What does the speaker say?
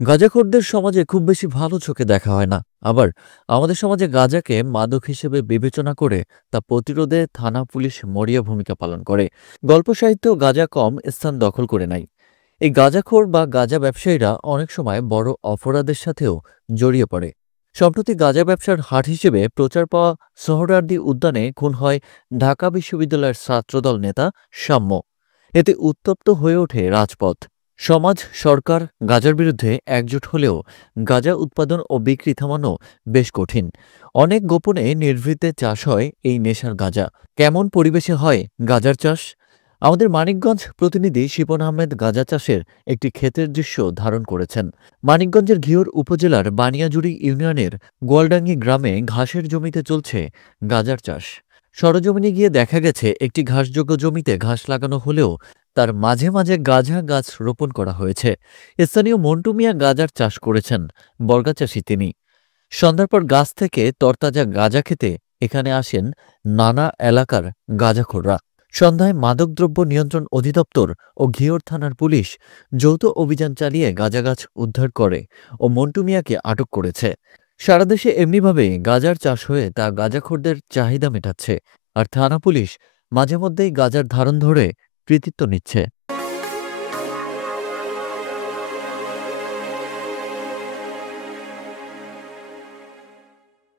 গাঁজাখোরদের সমাজে খুব বেশি ভালো চোখে দেখা হয় না। আবার আমাদের সমাজে গাঁজাকে মাদক হিসেবে বিবেচনা করে তা প্রতিরোধে থানা পুলিশ মরিয়া ভূমিকা পালন করে। গল্প সাহিত্যেও গাঁজা কম স্থান দখল করে নাই। এই গাঁজাখোর বা গাঁজা ব্যবসায়ীরা অনেক সময় বড় অপরাধের সাথেও জড়িয়ে পড়ে। সম্প্রতি গাঁজা ব্যবসার হাট হিসেবে প্রচার পাওয়া সোহরাওয়ার্দী উদ্যানে খুন হয় ঢাকা বিশ্ববিদ্যালয়ের ছাত্রদল নেতা সাম্য। এতে উত্তপ্ত হয়ে ওঠে রাজপথ। সমাজ, সরকার গাঁজার বিরুদ্ধে একজোট হলেও গাঁজা উৎপাদন ও বিক্রি থামানো বেশ কঠিন। অনেক গোপনে নির্ভীতে চাষ হয় এই নেশার গাঁজা। কেমন পরিবেশে হয় গাঁজার চাষ? আমাদের মানিকগঞ্জ প্রতিনিধি শিপন আহমেদ গাঁজা চাষের একটি ক্ষেতের দৃশ্য ধারণ করেছেন। মানিকগঞ্জের ঘিওর উপজেলার বানিয়াজুড়ি ইউনিয়নের গোয়ালডাঙ্গি গ্রামে ঘাসের জমিতে চলছে গাঁজার চাষ। সরজমিনে গিয়ে দেখা গেছে একটি ঘাসযোগ্য জমিতে ঘাস লাগানো হলেও তার মাঝে মাঝে গাঁজা গাছ রোপণ করা হয়েছে। স্থানীয় মন্টু মিয়া গাঁজার চাষ করেছেন, বর্গা চাষী তিনি। সন্ধ্যার পর গাছ থেকে তরতাজা গাঁজা খেতে এখানে আসেন নানা এলাকার গাঁজাখোররা। সন্ধ্যায় মাদকদ্রব্য নিয়ন্ত্রণ অধিদপ্তর ও ঘিওর থানার পুলিশ যৌথ অভিযান চালিয়ে গাঁজা গাছ উদ্ধার করে ও মন্টু মিয়াকে আটক করেছে। সারা দেশে এমনিভাবে গাঁজার চাষ হয়ে তা গাঁজাখোরদের চাহিদা মেটাচ্ছে, আর থানা পুলিশ মাঝে মধ্যেই গাঁজার ধারণ ধরে কৃতিত্ব নিচ্ছে।